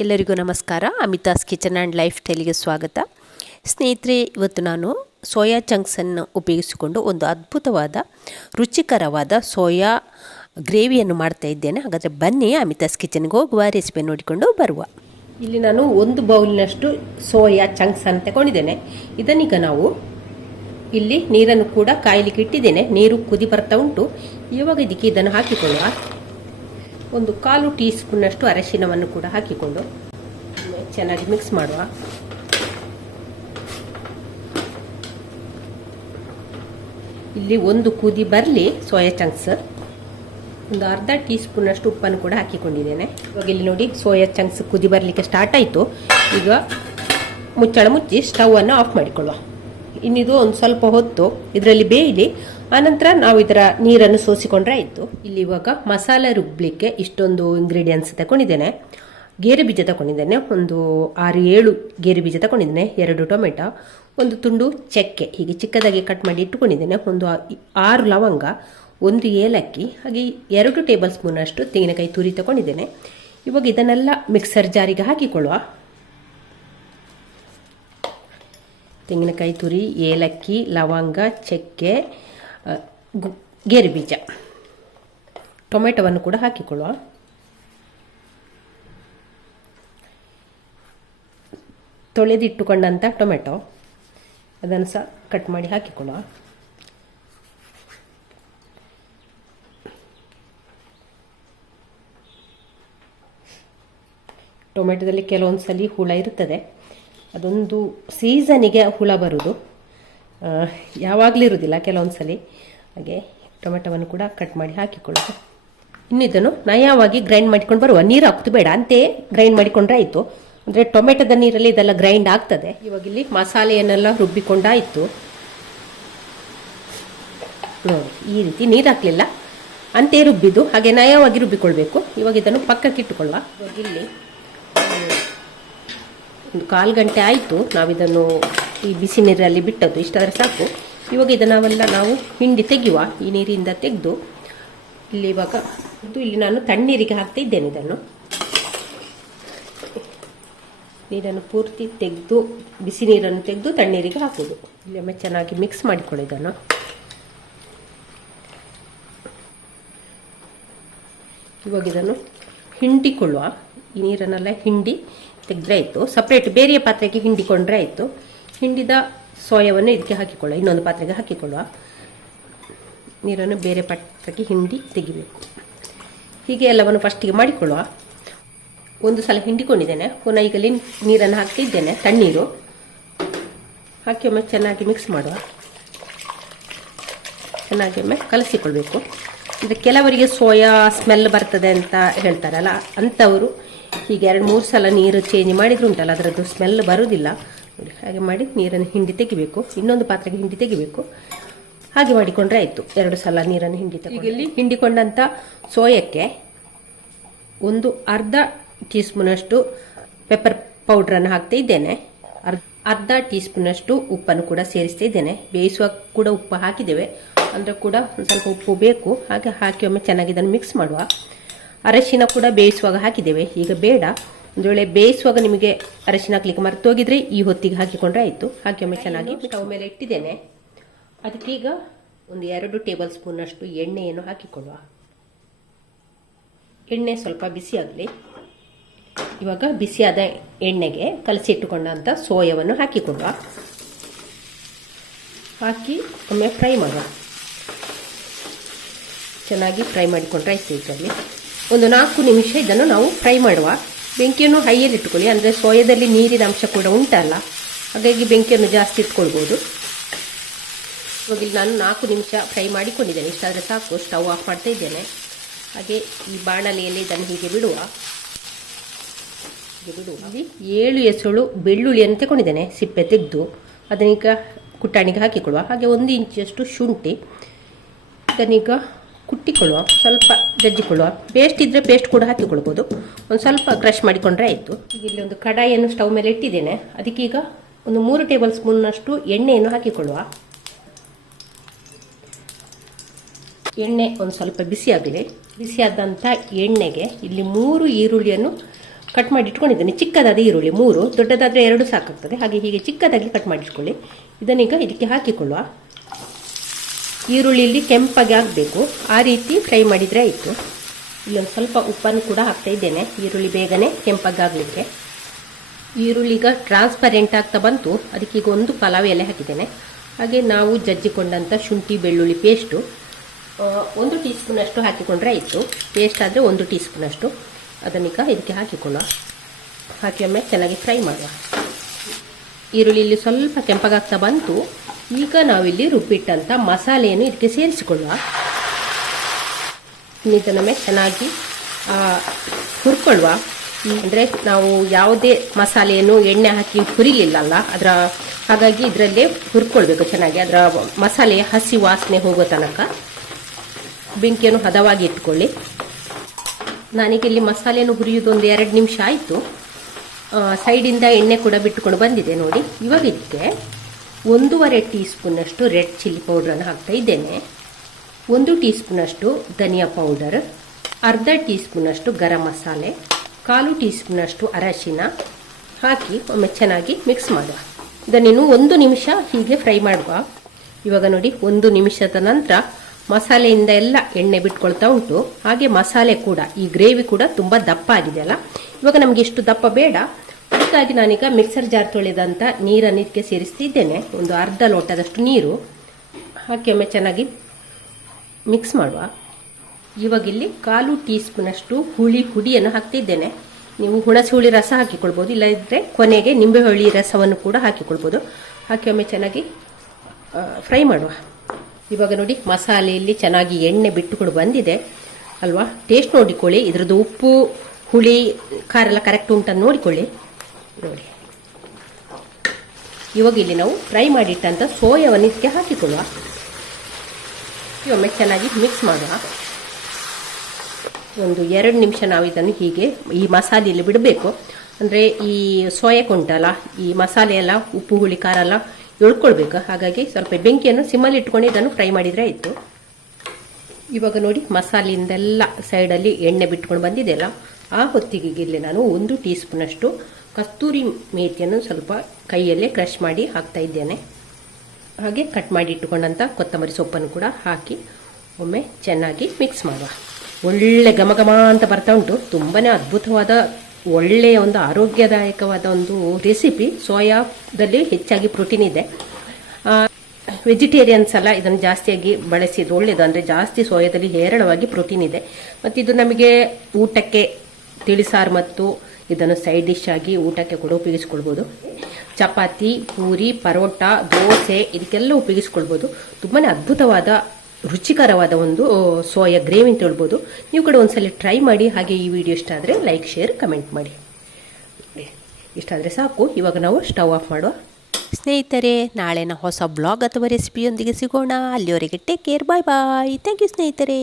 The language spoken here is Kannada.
ಎಲ್ಲರಿಗೂ ನಮಸ್ಕಾರ. ಅಮಿತಾಸ್ ಕಿಚನ್ ಆ್ಯಂಡ್ ಲೈಫ್ ಸ್ಟೈಲಿಗೆ ಸ್ವಾಗತ. ಸ್ನೇಹಿತರೆ, ಇವತ್ತು ನಾನು ಸೋಯಾ ಚಂಕ್ಸನ್ನು ಉಪಯೋಗಿಸಿಕೊಂಡು ಒಂದು ಅದ್ಭುತವಾದ, ರುಚಿಕರವಾದ ಸೋಯಾ ಗ್ರೇವಿಯನ್ನು ಮಾಡ್ತಾ ಇದ್ದೇನೆ. ಹಾಗಾದರೆ ಬನ್ನಿ, ಅಮಿತಾಸ್ ಕಿಚನ್ಗೆ ಹೋಗುವ ರೆಸಿಪಿ ನೋಡಿಕೊಂಡು ಬರುವ. ಇಲ್ಲಿ ನಾನು ಒಂದು ಬೌಲ್ನಷ್ಟು ಸೋಯಾ ಚಂಕ್ಸ್ ಅನ್ನು ತಗೊಂಡಿದ್ದೇನೆ. ಇದನ್ನೀಗ ನಾವು ಇಲ್ಲಿ ನೀರನ್ನು ಕೂಡ ಕಾಯಲಿಕ್ಕೆ ಇಟ್ಟಿದ್ದೇನೆ. ನೀರು ಕುದಿ ಬರ್ತಾ ಉಂಟು. ಇವಾಗ ಇದಕ್ಕೆ ಇದನ್ನು ಹಾಕಿಕೊಳ್ಳುವ. ಒಂದು ಕಾಲು ಟೀ ಸ್ಪೂನ್ನಷ್ಟು ಅರಶಿನವನ್ನು ಕೂಡ ಹಾಕಿಕೊಂಡು ಚೆನ್ನಾಗಿ ಮಿಕ್ಸ್ ಮಾಡುವ. ಇಲ್ಲಿ ಒಂದು ಕುದಿ ಬರಲಿ ಸೋಯಾ ಚಂಕ್ಸ್ ಒಂದು ಅರ್ಧ ಟೀ ಸ್ಪೂನಷ್ಟು ಉಪ್ಪನ್ನು ಕೂಡ ಹಾಕಿಕೊಂಡಿದ್ದೇನೆ. ಇವಾಗ ಇಲ್ಲಿ ನೋಡಿ ಸೋಯಾ ಚಂಕ್ಸ್ ಕುದಿ ಬರಲಿಕ್ಕೆ ಸ್ಟಾರ್ಟ್ ಆಯಿತು. ಈಗ ಮುಚ್ಚಳ ಮುಚ್ಚಿ ಸ್ಟವನ್ನು ಆಫ್ ಮಾಡಿಕೊಳ್ಳುವ. ಇನ್ನಿದು ಒಂದು ಸ್ವಲ್ಪ ಹೊತ್ತು. ಇದರಲ್ಲಿ ಬೇಯಲಿ ಆನಂತರ ನಾವು ಇದರ ನೀರನ್ನು ಸೋಸಿಕೊಂಡ್ರೆ ಆಯಿತು. ಇಲ್ಲಿ ಇವಾಗ ಮಸಾಲೆ ರುಬ್ಲಿಕ್ಕೆ ಇಷ್ಟೊಂದು ಇಂಗ್ರೀಡಿಯೆಂಟ್ಸ್ ತಗೊಂಡಿದ್ದೇನೆ ಗೇರು ಬೀಜ ತಗೊಂಡಿದ್ದೇನೆ ಒಂದು ಆರು ಏಳು ಗೇರು ಬೀಜ ತಗೊಂಡಿದ್ದೇನೆ ಎರಡು ಟೊಮೆಟೊ, ಒಂದು ತುಂಡು ಚಕ್ಕೆ, ಹೀಗೆ ಚಿಕ್ಕದಾಗಿ ಕಟ್ ಮಾಡಿ ಇಟ್ಟುಕೊಂಡಿದ್ದೇನೆ. ಒಂದು ಆರು ಲವಂಗ, ಒಂದು ಏಲಕ್ಕಿ, ಹಾಗೆ ಎರಡು ಟೇಬಲ್ ಸ್ಪೂನಷ್ಟು ತೆಂಗಿನಕಾಯಿ ತುರಿ ತಗೊಂಡಿದ್ದೇನೆ ಇವಾಗ ಇದನ್ನೆಲ್ಲ ಮಿಕ್ಸರ್ ಜಾರಿಗೆ ಹಾಕಿಕೊಳ್ಳುವ. ತೆಂಗಿನಕಾಯಿ ತುರಿ, ಏಲಕ್ಕಿ, ಲವಂಗ, ಚಕ್ಕೆ ಗೇರು ಬೀಜ. ಟೊಮೆಟೊವನ್ನು ಕೂಡ ಹಾಕಿಕೊಳ್ಳುವ. ತೊಳೆದಿಟ್ಟುಕೊಂಡಂಥ ಟೊಮೆಟೊ. ಅದನ್ನು ಸಹ ಕಟ್ ಮಾಡಿ ಹಾಕಿಕೊಳ್ಳುವ. ಟೊಮೆಟೊದಲ್ಲಿ ಕೆಲವೊಂದು ಸಲ ಹುಳ ಇರುತ್ತದೆ ಅದೊಂದು ಸೀಸನಿಗೆ ಹುಳ ಬರೋದು. ಯಾವಾಗಲೂ ಇರೋದಿಲ್ಲ ಕೆಲವೊಂದು ಸಲ ಹಾಗೆ ಟೊಮೆಟೊವನ್ನು ಕೂಡ ಕಟ್ ಮಾಡಿ ಹಾಕಿಕೊಳ್ಳೋದು. ಇನ್ನು ಇದನ್ನು ನಯವಾಗಿ ಗ್ರೈಂಡ್ ಮಾಡಿಕೊಂಡು ಬರುವ. ನೀರು ಹಾಕ್ತು ಬೇಡ ಅಂತೆಯೇ ಗ್ರೈಂಡ್ ಮಾಡಿಕೊಂಡ್ರೆ ಆಯಿತು. ಅಂದರೆ ಟೊಮೆಟೊದ ನೀರಲ್ಲಿ ಇದೆಲ್ಲ ಗ್ರೈಂಡ್ ಆಗ್ತದೆ. ಇವಾಗ ಇಲ್ಲಿ ಮಸಾಲೆಯನ್ನೆಲ್ಲ ರುಬ್ಬಿಕೊಂಡಾಯಿತು. ನೋಡಿ, ಈ ರೀತಿ ನೀರು ಹಾಕಲಿಲ್ಲ. ಅಂತೆ ರುಬ್ಬಿದ್ದು, ಹಾಗೆ ನಯವಾಗಿ ರುಬ್ಬಿಕೊಳ್ಬೇಕು. ಇವಾಗ ಇದನ್ನು ಪಕ್ಕಕ್ಕೆ ಇಟ್ಟುಕೊಳ್ಳುವ ಇವಾಗ ಇಲ್ಲಿ ಒಂದು ಕಾಲು ಗಂಟೆ ಆಯಿತು, ನಾವಿದನ್ನು ಈ ಬಿಸಿ ನೀರಲ್ಲಿ ಬಿಟ್ಟದ್ದು ಇಷ್ಟಾದರೆ ಸಾಕು. ಇವಾಗ ಇದನ್ನವೆಲ್ಲ ನಾವೆಲ್ಲ ನಾವು ಹಿಂಡಿ ತೆಗೆಯುವ ಈ ನೀರಿಂದ ತೆಗೆದು ಇಲ್ಲಿ ಇವಾಗ ಇದು ಇಲ್ಲಿ ನಾನು ತಣ್ಣೀರಿಗೆ ಹಾಕ್ತಾ ಇದ್ದೇನೆ ಇದನ್ನು. ನೀರನ್ನು ಪೂರ್ತಿ ತೆಗೆದು ಬಿಸಿ ನೀರನ್ನು ತೆಗೆದು ತಣ್ಣೀರಿಗೆ ಹಾಕೋದು ಇಲ್ಲಿ ಒಮ್ಮೆ ಚೆನ್ನಾಗಿ ಮಿಕ್ಸ್ ಮಾಡಿಕೊಳ್ಳಿ ಇದನ್ನು. ಇವಾಗ ಇದನ್ನು ಹಿಂಡಿಕೊಳ್ಳುವ. ಈ ನೀರನ್ನೆಲ್ಲ ಹಿಂಡಿ ತೆಗೆದ್ರೆ ಆಯಿತು. ಸಪ್ರೇಟ್ ಬೇರೆ ಪಾತ್ರೆಗೆ ಹಿಂಡಿಕೊಂಡ್ರೆ ಆಯಿತು. ಹಿಂಡಿದ ಸೋಯಾವನ್ನು ಇದಕ್ಕೆ ಹಾಕಿಕೊಳ್ಳುವ, ಇನ್ನೊಂದು ಪಾತ್ರೆಗೆ ಹಾಕಿಕೊಳ್ಳುವ. ನೀರನ್ನು ಬೇರೆ ಪಾತ್ರೆಗೆ ಹಿಂಡಿ ತೆಗಿಬೇಕು. ಹೀಗೆ ಎಲ್ಲವನ್ನು ಫಸ್ಟಿಗೆ ಮಾಡಿಕೊಳ್ಳುವ. ಒಂದು ಸಲ ಹಿಂಡಿಕೊಂಡಿದ್ದೇನೆ. ಪುನಃ ಈಗಲಿ ನೀರನ್ನು ಹಾಕ್ತಿದ್ದೇನೆ, ತಣ್ಣೀರು. ಹಾಕಿ ಒಮ್ಮೆ ಚೆನ್ನಾಗಿ ಮಿಕ್ಸ್ ಮಾಡುವ. ಚೆನ್ನಾಗಿ ಒಮ್ಮೆ ಕಲಸಿಕೊಳ್ಬೇಕು. ಅಂದರೆ ಕೆಲವರಿಗೆ ಸೋಯಾ ಸ್ಮೆಲ್ ಬರ್ತದೆ ಅಂತ ಹೇಳ್ತಾರಲ್ಲ, ಅಂಥವರು ಹೀಗೆ ಎರಡು ಮೂರು ಸಲ ನೀರು ಚೇಂಜ್ ಮಾಡಿದ್ರು ಉಂಟಲ್ಲ ಅದರದ್ದು ಸ್ಮೆಲ್ ಬರುವುದಿಲ್ಲ ನೋಡಿ ಹಾಗೆ ಮಾಡಿ ನೀರನ್ನು ಹಿಂಡಿ ತೆಗಿಬೇಕು. ಇನ್ನೊಂದು ಪಾತ್ರೆಗೆ ಹಿಂಡಿ ತೆಗಿಬೇಕು. ಹಾಗೆ ಮಾಡಿಕೊಂಡ್ರೆ ಆಯಿತು. ಎರಡು ಸಲ ನೀರನ್ನು ಹಿಂಡಿ ಈಗ ಇಲ್ಲಿ ಹಿಂಡಿಕೊಂಡಂಥ ಸೋಯಕ್ಕೆ ಒಂದು ಅರ್ಧ ಟೀ ಸ್ಪೂನಷ್ಟು ಪೆಪ್ಪರ್ ಪೌಡ್ರನ್ನು ಹಾಕ್ತಾ ಇದ್ದೇನೆ. ಅರ್ಧ ಟೀ ಸ್ಪೂನಷ್ಟು ಉಪ್ಪನ್ನು ಕೂಡ ಸೇರಿಸ್ತಾ ಇದ್ದೇನೆ. ಬೇಯಿಸುವ ಕೂಡ ಉಪ್ಪು ಹಾಕಿದ್ದೇವೆ. ಅಂದರೆ ಕೂಡ ಒಂದು ಸ್ವಲ್ಪ ಉಪ್ಪು ಬೇಕು. ಹಾಗೆ ಹಾಕಿ ಒಮ್ಮೆ ಚೆನ್ನಾಗಿ ಇದನ್ನು ಮಿಕ್ಸ್ ಮಾಡುವ. ಅರಶಿನ ಕೂಡ ಬೇಯಿಸುವಾಗ ಹಾಕಿದ್ದೇವೆ. ಈಗ ಬೇಡ. ಒಂದು ವೇಳೆ ಬೇಯಿಸುವಾಗ ನಿಮಗೆ ಅರಶಿನ ಹಾಕ್ಲಿಕ್ಕೆ ಹೋಗಿದ್ರೆ ಈ ಹೊತ್ತಿಗೆ ಹಾಕಿಕೊಂಡ್ರೆ ಆಯಿತು. ಹಾಕಿ ಒಮ್ಮೆ ಚೆನ್ನಾಗಿ ಸ್ಟವ್ ಮೇಲೆ ಇಟ್ಟಿದ್ದೇನೆ. ಅದಕ್ಕೀಗ ಒಂದು ಎರಡು ಟೇಬಲ್ ಸ್ಪೂನಷ್ಟು ಎಣ್ಣೆಯನ್ನು ಹಾಕಿಕೊಳ್ಳುವ. ಎಣ್ಣೆ ಸ್ವಲ್ಪ ಬಿಸಿ ಆಗಲಿ. ಇವಾಗ ಬಿಸಿಯಾದ ಎಣ್ಣೆಗೆ ಕಲಸಿಟ್ಟುಕೊಂಡಂಥ ಸೋಯವನ್ನು ಹಾಕಿಕೊಳ್ಳುವ. ಹಾಕಿ ಒಮ್ಮೆ ಫ್ರೈ ಮಾಡುವ. ಚೆನ್ನಾಗಿ ಫ್ರೈ ಮಾಡಿಕೊಂಡ್ರೆ ಆಯ್ತು ಇದರಲ್ಲಿ ಒಂದು ನಾಲ್ಕು ನಿಮಿಷ ಇದನ್ನು ನಾವು ಫ್ರೈ ಮಾಡುವ. ಬೆಂಕಿಯನ್ನು ಹೈಯಲ್ಲಿ ಇಟ್ಕೊಳ್ಳಿ ಅಂದರೆ ಸೋಯದಲ್ಲಿ ನೀರಿನ ಅಂಶ ಕೂಡ ಉಂಟಲ್ಲ. ಹಾಗಾಗಿ ಬೆಂಕಿಯನ್ನು ಜಾಸ್ತಿ ಇಟ್ಕೊಳ್ಬೋದು. ಇವಾಗ ಇಲ್ಲಿ ನಾನು ನಾಲ್ಕು ನಿಮಿಷ ಫ್ರೈ ಮಾಡಿಕೊಂಡಿದ್ದೇನೆ. ಇಷ್ಟಾದರೆ ಸಾಕು, ಸ್ಟವ್ ಆಫ್ ಮಾಡ್ತಾ ಇದ್ದೇನೆ. ಹಾಗೆ ಈ ಬಾಣಲೆಯಲ್ಲಿ ಇದನ್ನು ಹೀಗೆ ಬಿಡುವ. ಬಿಡುವ. ಏಳು ಎಸಳು ಬೆಳ್ಳುಳ್ಳಿಯನ್ನು ತಗೊಂಡಿದ್ದೇನೆ ಸಿಪ್ಪೆ ತೆಗೆದು. ಅದನ್ನೀಗ ಕುಟ್ಟಾಣಿಗೆ ಹಾಕಿಕೊಳ್ಳುವ. ಹಾಗೆ ಒಂದು ಇಂಚಷ್ಟು ಶುಂಠಿ. ಇದನ್ನೀಗ ಕುಟ್ಟಿಕೊಳ್ಳುವ, ಸ್ವಲ್ಪ ಜಜ್ಜಿಕೊಳ್ಳುವ ಪೇಸ್ಟ್ ಇದ್ದರೆ ಪೇಸ್ಟ್ ಕೂಡ ಹಾಕಿಕೊಳ್ಬೋದು ಒಂದು ಸ್ವಲ್ಪ ಕ್ರಷ್ ಮಾಡಿಕೊಂಡ್ರೆ ಆಯಿತು. ಇಲ್ಲಿ ಒಂದು ಕಡಾಯಿಯನ್ನು ಸ್ಟವ್ ಮೇಲೆ ಇಟ್ಟಿದ್ದೇನೆ. ಅದಕ್ಕೀಗ ಒಂದು ಮೂರು ಟೇಬಲ್ ಸ್ಪೂನ್ನಷ್ಟು ಎಣ್ಣೆಯನ್ನು ಹಾಕಿಕೊಳ್ಳುವ. ಎಣ್ಣೆ ಒಂದು ಸ್ವಲ್ಪ ಬಿಸಿಯಾಗಲಿ ಬಿಸಿಯಾದಂಥ ಎಣ್ಣೆಗೆ ಇಲ್ಲಿ ಮೂರು ಈರುಳ್ಳಿಯನ್ನು ಕಟ್ ಮಾಡಿ ಇಟ್ಕೊಂಡಿದ್ದೇನೆ. ಚಿಕ್ಕದಾದ ಈರುಳ್ಳಿ ಮೂರು, ದೊಡ್ಡದಾದರೆ ಎರಡು ಸಾಕಾಗ್ತದೆ. ಹಾಗೆ ಹೀಗೆ ಚಿಕ್ಕದಾಗಿ ಕಟ್ ಮಾಡಿಟ್ಕೊಳ್ಳಿ ಇದನ್ನೀಗ ಇದಕ್ಕೆ ಹಾಕಿಕೊಳ್ಳುವ. ಈರುಳ್ಳಿಯಲ್ಲಿ ಕೆಂಪಾಗಿ ಆಗಬೇಕು ಆ ರೀತಿ ಫ್ರೈ ಮಾಡಿದರೆ ಆಯಿತು. ಇಲ್ಲೊಂದು ಸ್ವಲ್ಪ ಉಪ್ಪನ್ನು ಕೂಡ ಹಾಕ್ತಾ ಇದ್ದೇನೆ. ಈರುಳ್ಳಿ ಬೇಗನೆ ಕೆಂಪಾಗಿ ಆಗಲಿಕ್ಕೆ. ಈರುಳ್ಳಿ ಈಗ ಟ್ರಾನ್ಸ್ಪರೆಂಟ್ ಆಗ್ತಾ ಬಂತು. ಅದಕ್ಕೆ ಈಗ ಒಂದು ಪಲಾವ್ ಎಲೆ ಹಾಕಿದ್ದೇನೆ. ಹಾಗೆ ನಾವು ಜಜ್ಜಿಕೊಂಡಂಥ ಶುಂಠಿ, ಬೆಳ್ಳುಳ್ಳಿ ಪೇಸ್ಟು ಒಂದು ಟೀ ಸ್ಪೂನಷ್ಟು ಹಾಕಿಕೊಂಡ್ರೆ ಆಯಿತು. ಪೇಸ್ಟ್ ಆದರೆ ಒಂದು ಟೀ ಸ್ಪೂನಷ್ಟು ಅದನ್ನೀಗ ಇದಕ್ಕೆ ಹಾಕಿಕೊಳ್ಳುವ ಹಾಕಿ ಒಮ್ಮೆ ಚೆನ್ನಾಗಿ ಫ್ರೈ ಮಾಡುವ ಈರುಳ್ಳಿಯಲ್ಲಿ ಸ್ವಲ್ಪ ಕೆಂಪಗಾಗ್ತಾ ಬಂತು. ಈಗ ನಾವಿಲ್ಲಿ ರುಬ್ಬಿಟ್ಟಂಥ ಮಸಾಲೆಯನ್ನು ಇದಕ್ಕೆ ಸೇರಿಸಿಕೊಳ್ಳುವ ನಿಧಾನಮೇ ಚೆನ್ನಾಗಿ ಹುರ್ಕೊಳ್ಳುವ. ಅಂದರೆ ನಾವು ಯಾವುದೇ ಮಸಾಲೆಯನ್ನು ಎಣ್ಣೆ ಹಾಕಿ ಹುರಿಲಿಲ್ಲಲ್ಲ, ಅದರ ಹಾಗಾಗಿ ಇದರಲ್ಲೇ ಹುರ್ಕೊಳ್ಬೇಕು ಚೆನ್ನಾಗಿ. ಅದರ ಮಸಾಲೆ ಹಸಿ ವಾಸನೆ ಹೋಗೋ ತನಕ ಬೆಂಕಿಯನ್ನು ಹದವಾಗಿ ಇಟ್ಕೊಳ್ಳಿ. ನಾನೀಗ ಇಲ್ಲಿ ಮಸಾಲೆಯನ್ನು ಹುರಿಯೋದು ಒಂದು ಎರಡು ನಿಮಿಷ ಆಯಿತು. ಸೈಡಿಂದ ಎಣ್ಣೆ ಕೂಡ ಬಿಟ್ಟುಕೊಂಡು ಬಂದಿದೆ ನೋಡಿ. ಇವಾಗ ಇದಕ್ಕೆ ಒಂದೂವರೆ ಟೀ ಸ್ಪೂನಷ್ಟು ರೆಡ್ ಚಿಲ್ಲಿ ಪೌಡ್ರನ್ನು ಹಾಕ್ತಾ ಇದ್ದೇನೆ. ಒಂದು ಟೀ ಸ್ಪೂನಷ್ಟು ಧನಿಯಾ ಪೌಡರ್, ಅರ್ಧ ಟೀ ಸ್ಪೂನಷ್ಟು ಗರಂ ಮಸಾಲೆ, ಕಾಲು ಟೀ ಸ್ಪೂನಷ್ಟು ಅರಶಿನ ಹಾಕಿ ಒಮ್ಮೆ ಚೆನ್ನಾಗಿ ಮಿಕ್ಸ್ ಮಾಡುವ. ಇದನ್ನು ಒಂದು ನಿಮಿಷ ಹೀಗೆ ಫ್ರೈ ಮಾಡುವ. ಇವಾಗ ನೋಡಿ, ಒಂದು ನಿಮಿಷದ ನಂತರ ಮಸಾಲೆಯಿಂದ ಎಲ್ಲ ಎಣ್ಣೆ ಬಿಟ್ಕೊಳ್ತಾ ಉಂಟು. ಹಾಗೆ ಮಸಾಲೆ ಕೂಡ, ಈ ಗ್ರೇವಿ ಕೂಡ ತುಂಬ ದಪ್ಪ ಆಗಿದೆ ಅಲ್ಲ? ಇವಾಗ ನಮಗೆ ಇಷ್ಟು ದಪ್ಪ ಬೇಡ. ಅದಕ್ಕಾಗಿ ನಾನೀಗ ಮಿಕ್ಸರ್ ಜಾರ್ ತೊಳೆದಂಥ ನೀರನ್ನು ಇದಕ್ಕೆ ಸೇರಿಸ್ತಿದ್ದೇನೆ. ಒಂದು ಅರ್ಧ ಲೋಟದಷ್ಟು ನೀರು. ಹಾಕಿ ಒಮ್ಮೆ ಚೆನ್ನಾಗಿ ಮಿಕ್ಸ್ ಮಾಡುವ. ಇವಾಗ ಇಲ್ಲಿ ಕಾಲು ಟೀ ಸ್ಪೂನಷ್ಟು ಹುಳಿ ಹುಡಿಯನ್ನು ಹಾಕ್ತಿದ್ದೇನೆ. ನೀವು ಹುಣಸೆ ಹುಳಿ ರಸ ಹಾಕಿಕೊಳ್ಬೋದು ಇಲ್ಲದಿದ್ದರೆ ಕೊನೆಗೆ ನಿಂಬೆ ಹುಳಿ ರಸವನ್ನು ಕೂಡ ಹಾಕಿಕೊಳ್ಬೋದು. ಹಾಕಿ ಒಮ್ಮೆ ಚೆನ್ನಾಗಿ ಫ್ರೈ ಮಾಡುವ. ಇವಾಗ ನೋಡಿ ಮಸಾಲೆಯಲ್ಲಿ ಚೆನ್ನಾಗಿ ಎಣ್ಣೆ ಬಿಟ್ಟುಕೊಂಡು ಬಂದಿದೆ. ಅಲ್ವಾ? ಟೇಸ್ಟ್ ನೋಡಿಕೊಳ್ಳಿ. ಇದ್ರದ್ದು ಉಪ್ಪು, ಹುಳಿ, ಖಾರ ಎಲ್ಲ ಕರೆಕ್ಟ್ ಉಂಟನ್ನು ನೋಡಿಕೊಳ್ಳಿ. ನೋಡಿ. ಇವಾಗ ಇಲ್ಲಿ ನಾವು ಫ್ರೈ ಮಾಡಿಟ್ಟಂಥ ಸೋಯಾವನ್ನು ಇದಕ್ಕೆ ಹಾಕಿಕೊಳ್ಳುವ. ಒಮ್ಮೆ ಚೆನ್ನಾಗಿ ಮಿಕ್ಸ್ ಮಾಡುವ. ಒಂದು ಎರಡು ನಿಮಿಷ ನಾವು ಇದನ್ನು ಹೀಗೆ ಈ ಮಸಾಲೆಯಲ್ಲಿ ಬಿಡಬೇಕು. ಅಂದರೆ ಈ ಸೋಯಕ್ಕೆ ಉಂಟಲ್ಲ, ಈ ಮಸಾಲೆ ಎಲ್ಲ, ಉಪ್ಪು, ಹುಳಿ, ಖಾರ ಎಲ್ಲ ಎಳ್ಕೊಳ್ಬೇಕು ಹಾಗಾಗಿ ಸ್ವಲ್ಪ ಬೆಂಕಿಯನ್ನು ಸಿಮ್ಮಲ್ಲಿ ಇಟ್ಕೊಂಡು ಇದನ್ನು ಫ್ರೈ ಮಾಡಿದರೆ ಆಯಿತು. ಇವಾಗ ನೋಡಿ ಮಸಾಲೆಯಿಂದೆಲ್ಲ ಸೈಡಲ್ಲಿ ಎಣ್ಣೆ ಬಿಟ್ಕೊಂಡು ಬಂದಿದೆಯಲ್ಲ, ಆ ಹೊತ್ತಿಗೆ ಇಲ್ಲಿ ನಾನು ಒಂದು ಟೀ ಸ್ಪೂನಷ್ಟು ಕಸ್ತೂರಿ ಮೇಥಿಯನ್ನು ಸ್ವಲ್ಪ ಕೈಯಲ್ಲೇ ಕ್ರಷ್ ಮಾಡಿ ಹಾಕ್ತಾ ಇದ್ದೇನೆ. ಹಾಗೆ ಕಟ್ ಮಾಡಿ ಇಟ್ಟುಕೊಂಡಂಥ ಕೊತ್ತಂಬರಿ ಸೊಪ್ಪನ್ನು ಕೂಡ ಹಾಕಿ ಒಮ್ಮೆ ಚೆನ್ನಾಗಿ ಮಿಕ್ಸ್ ಮಾಡುವ. ಒಳ್ಳೆ ಘಮ ಘಮ ಅಂತ ಬರ್ತಾ ಉಂಟು. ತುಂಬಾ ಅದ್ಭುತವಾದ ಒಳ್ಳೆಯ ಒಂದು ಆರೋಗ್ಯದಾಯಕವಾದ ಒಂದು ರೆಸಿಪಿ ಸೋಯಾದಲ್ಲಿ ಹೆಚ್ಚಾಗಿ ಪ್ರೋಟೀನ್ ಇದೆ. ವೆಜಿಟೇರಿಯನ್ಸ್ ಎಲ್ಲ ಇದನ್ನು ಜಾಸ್ತಿಯಾಗಿ ಬಳಸಿದ್ದು ಒಳ್ಳೆಯದು ಅಂದರೆ ಜಾಸ್ತಿ ಸೋಯಾದಲ್ಲಿ ಹೇರಳವಾಗಿ ಪ್ರೋಟೀನ್ ಇದೆ. ಮತ್ತು ಇದು ನಮಗೆ ಊಟಕ್ಕೆ ತಿಳಿಸಾರು ಮತ್ತು ಇದನ್ನು ಸೈಡ್ ಡಿಶ್ ಆಗಿ ಊಟಕ್ಕೆ ಕೂಡ ಉಪಯೋಗಿಸ್ಕೊಳ್ಬೋದು. ಚಪಾತಿ, ಪೂರಿ, ಪರೋಟ, ದೋಸೆ ಇದಕ್ಕೆಲ್ಲ ಉಪಯೋಗಿಸ್ಕೊಳ್ಬೋದು. ತುಂಬಾ ಅದ್ಭುತವಾದ ರುಚಿಕರವಾದ ಒಂದು ಸೋಯಾ ಗ್ರೇವಿ ಅಂತ ಹೇಳ್ಬೋದು. ನೀವು ಕೂಡ ಒಂದ್ಸಲ ಟ್ರೈ ಮಾಡಿ, ಹಾಗೆ ಈ ವಿಡಿಯೋ ಇಷ್ಟ ಆದರೆ ಲೈಕ್, ಶೇರ್, ಕಮೆಂಟ್ ಮಾಡಿ. ಇಷ್ಟ ಆದರೆ ಸಾಕು. ಇವಾಗ ನಾವು ಸ್ಟವ್ ಆಫ್ ಮಾಡುವ. ಸ್ನೇಹಿತರೆ, ನಾಳೆನ ಹೊಸ ಬ್ಲಾಗ್ ಅಥವಾ ರೆಸಿಪಿಯೊಂದಿಗೆ ಸಿಗೋಣ. ಅಲ್ಲಿವರೆಗೆ take care bye bye thank you ಸ್ನೇಹಿತರೆ.